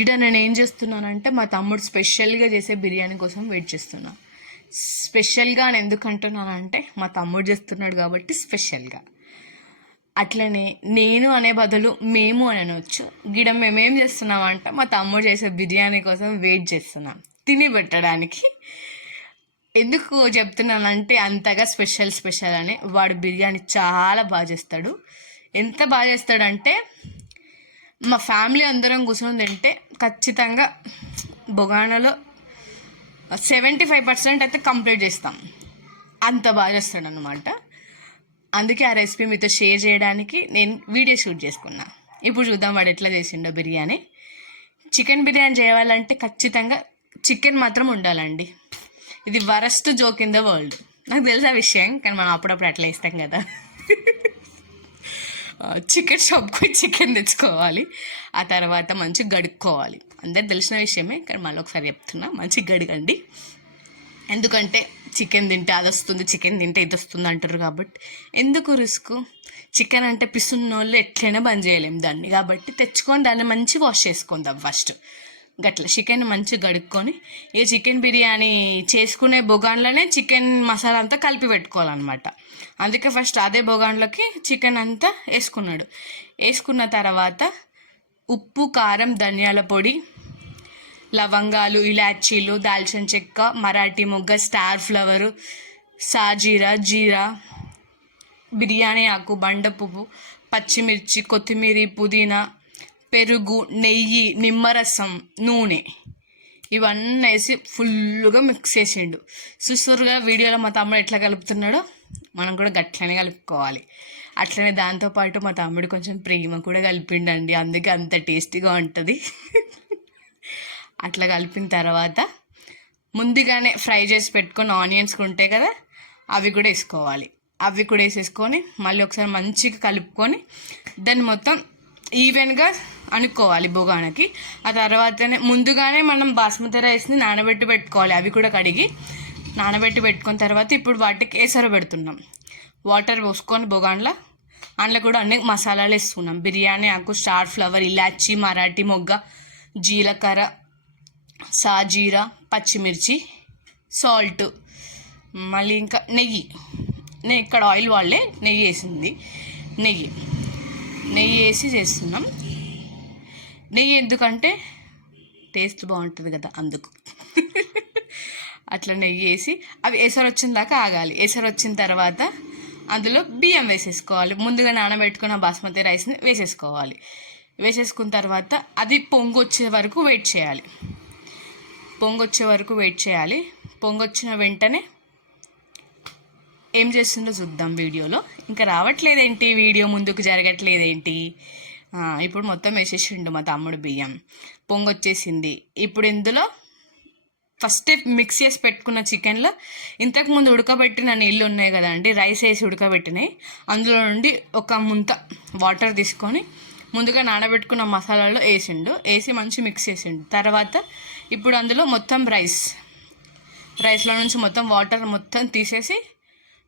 గిడ నేను ఏం చేస్తున్నానంటే మా తమ్ముడు స్పెషల్గా చేసే బిర్యానీ కోసం వెయిట్ చేస్తున్నా. స్పెషల్గా అని ఎందుకు అంటున్నానంటే మా తమ్ముడు చేస్తున్నాడు కాబట్టి స్పెషల్గా. అట్లనే నేను అనే బదులు మేము అని అనవచ్చు. గిడ మేమేం చేస్తున్నామంటే మా తమ్ముడు చేసే బిర్యానీ కోసం వెయిట్ చేస్తున్నాం తిని పెట్టడానికి. ఎందుకు చెప్తున్నానంటే అంతగా స్పెషల్ అని, వాడు బిర్యానీ చాలా బాగా చేస్తాడు. ఎంత బాగా చేస్తాడంటే మా ఫ్యామిలీ అందరం కూర్చొని తింటే ఖచ్చితంగా బొగానలో 75% అయితే కంప్లీట్ చేస్తాం. అంత బాగా చేస్తాడు అనమాట. అందుకే ఆ రెసిపీ మీతో షేర్ చేయడానికి నేను వీడియో షూట్ చేసుకున్నా. ఇప్పుడు చూద్దాం వాడు ఎట్లా చేసిండో బిర్యానీ. చికెన్ బిర్యానీ చేయాలంటే ఖచ్చితంగా చికెన్ మాత్రం ఉండాలండి. ఇది worst joke in the world. నాకు తెలుసా విషయం, కానీ మనం అప్పుడప్పుడు అట్లా ఇస్తాం కదా. చికెన్ షాప్కి చికెన్ తెచ్చుకోవాలి, ఆ తర్వాత మంచిగా గడుక్కోవాలి. అందరికి తెలిసిన విషయమే, కానీ మళ్ళీ ఒకసారి చెప్తున్నా, మంచిగా గడగండి. ఎందుకంటే చికెన్ తింటే అది వస్తుంది, చికెన్ తింటే ఇది వస్తుంది అంటారు కాబట్టి ఎందుకు రిస్క్. చికెన్ అంటే పిసున్నోళ్ళు ఎట్లయినా బంద్ చేయలేము దాన్ని, కాబట్టి తెచ్చుకొని దాన్ని మంచిగా వాష్ చేసుకుందాం ఫస్ట్. గట్ల చికెన్ మంచిగా గడుక్కొని ఇక చికెన్ బిర్యానీ చేసుకునే బొగాన్లోనే చికెన్ మసాలా అంతా కలిపి పెట్టుకోవాలన్నమాట. అందుకే ఫస్ట్ అదే బొగాన్లోకి చికెన్ అంతా వేసుకున్నాడు. వేసుకున్న తర్వాత ఉప్పు, కారం, ధనియాల పొడి, లవంగాలు, ఇలాచీలు, దాల్చిన చెక్క, మరాఠీ మొగ్గ, స్టార్ ఫ్లవరు, సాజీరా, జీరా, బిర్యానీ ఆకు, బండ పువ్వు, పచ్చిమిర్చి, కొత్తిమీర, పుదీనా, పెరుగు, నెయ్యి, నిమ్మరసం, నూనె ఇవన్నీ వేసి ఫుల్గా మిక్స్ చేసిండు. చూస్తురుగా వీడియోలో మా తమ్ముడు ఎట్లా కలుపుతున్నాడో మనం కూడా గట్లనే కలుపుకోవాలి. అట్లనే దాంతోపాటు మా తమ్ముడు కొంచెం ప్రేమ కూడా కలిపిండండి, అందుకే అంత టేస్టీగా ఉంటుంది. అట్లా కలిపిన తర్వాత ముందుగానే ఫ్రై చేసి పెట్టుకొని ఆనియన్స్ ఉంటాయి కదా, అవి కూడా వేసుకోవాలి. అవి కూడా వేసేసుకొని మళ్ళీ ఒకసారి మంచిగా కలుపుకొని దాన్ని మొత్తం ఈవెన్గా అనుకోవాలి బొగానకి. ఆ తర్వాతనే ముందుగానే మనం బాస్మతి రైస్ని నానబెట్టి పెట్టుకోవాలి. అవి కూడా కడిగి నానబెట్టి పెట్టుకున్న తర్వాత ఇప్పుడు వాటికి ఎసరు పెడుతున్నాం. వాటర్ పోసుకొని బొగాన్లో అందులో కూడా అన్ని మసాలాలు వేసుకున్నాం. బిర్యానీ ఆకు, స్టార్ ఫ్లవర్, ఇలాచీ, మరాఠీ మొగ్గ, జీలకర్ర, సాజీరా, పచ్చిమిర్చి, సాల్ట్, మళ్ళీ ఇంకా నెయ్యి. నేను ఇక్కడ ఆయిల్ వాళ్ళే నెయ్యి వేసింది. నెయ్యి వేసి చేస్తున్నాం. నెయ్యి ఎందుకంటే టేస్ట్ బాగుంటుంది కదా, అందుకు. అట్లా నెయ్యి వేసి అవి ఎసరు వచ్చిన దాకా ఆగాలి. ఎసరు వచ్చిన తర్వాత అందులో బియ్యం వేసేసుకోవాలి. ముందుగా నానబెట్టుకున్న బాస్మతి రైస్ని వేసేసుకోవాలి. వేసేసుకున్న తర్వాత అది పొంగొచ్చే వరకు వెయిట్ చేయాలి. పొంగొచ్చిన వెంటనే ఏం చేస్తుందో చూద్దాం వీడియోలో. ఇంకా రావట్లేదేంటి వీడియో, ముందుకు జరగట్లేదేంటి? ఇప్పుడు మొత్తం వేసేసిండు మా తమ్ముడు బియ్యం. పొంగొచ్చేసింది. ఇప్పుడు ఇందులో ఫస్ట్ మిక్స్ చేసి పెట్టుకున్న చికెన్లో ఇంతకుముందు ఉడకబెట్టిన నీళ్ళు ఉన్నాయి కదండి, రైస్ వేసి ఉడకబెట్టినాయి, అందులో నుండి ఒక ముంత వాటర్ తీసుకొని ముందుగా నానబెట్టుకున్న మసాలాలో వేసి మంచి మిక్స్ చేసిండు. తర్వాత ఇప్పుడు అందులో మొత్తం రైస్లో నుంచి మొత్తం వాటర్ మొత్తం తీసేసి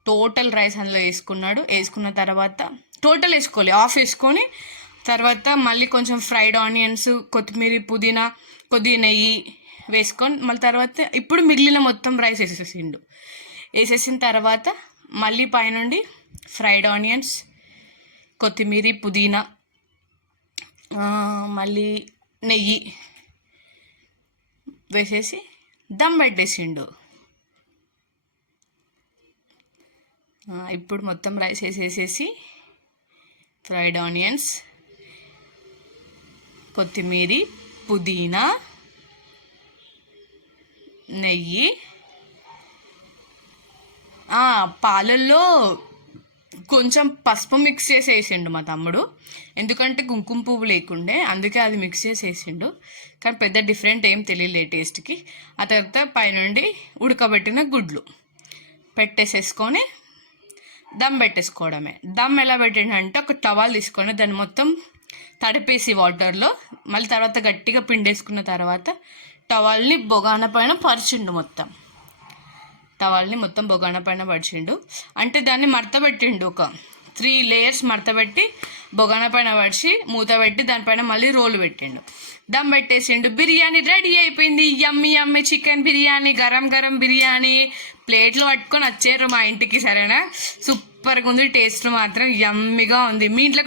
టోటల్ రైస్ అందులో వేసుకున్న తర్వాత టోటల్ వేసుకోవాలి, ఆఫ్ వేసుకొని తర్వాత మళ్ళీ కొంచెం ఫ్రైడ్ ఆనియన్స్, కొత్తిమీర, పుదీనా, కొద్దిగా నెయ్యి వేసుకొని మళ్ళీ తర్వాత ఇప్పుడు మిగిలిన మొత్తం రైస్ వేసేసిన తర్వాత మళ్ళీ పైనుండి ఫ్రైడ్ ఆనియన్స్, కొత్తిమీర, పుదీనా, మళ్ళీ నెయ్యి వేసేసి దమ్ పెట్టేసిండు. ఇప్పుడు మొత్తం రైస్ వేసేసి ఫ్రైడ్ ఆనియన్స్, కొత్తిమీర, పుదీనా, నెయ్యి, పాలల్లో కొంచెం పసుపు మిక్స్ చేసి వేసిండు మా తమ్ముడు. ఎందుకంటే కుంకుమ పువ్వు లేకుండే, అందుకే అది మిక్స్ చేసి వేసిండు. కానీ పెద్ద డిఫరెంట్ ఏం తెలియలే టేస్ట్కి. ఆ తర్వాత పైనుండి ఉడకబెట్టిన గుడ్లు పెట్టేసేసుకొని దమ్ పెట్టేసుకోవడమే. దమ్ ఎలా పెట్టిండంటే ఒక టవాల్ తీసుకొని దాన్ని మొత్తం తడిపేసి వాటర్లో మళ్ళీ తర్వాత గట్టిగా పిండేసుకున్న తర్వాత టవాల్ని బొగాన పైన పరిచిండు. టవాల్ని మొత్తం బొగాన పైన పరిచిండు అంటే దాన్ని మడతపెట్టిండు. ఒక 3 లేయర్స్ మడతపెట్టి బొగన పైన పడిచి మూత పెట్టి దానిపైన మళ్ళీ రోలు పెట్టిండు. దమ్ పెట్టేసిండు. బిర్యానీ రెడీ అయిపోయింది. Yummy yummy chicken biryani, garam garam biryani ప్లేట్లో పట్టుకొని వచ్చారు మా ఇంటికి. సరేనా, సూపర్గా ఉంది. టేస్ట్ మాత్రం యమ్మిగా ఉంది. మీ ఇంట్లో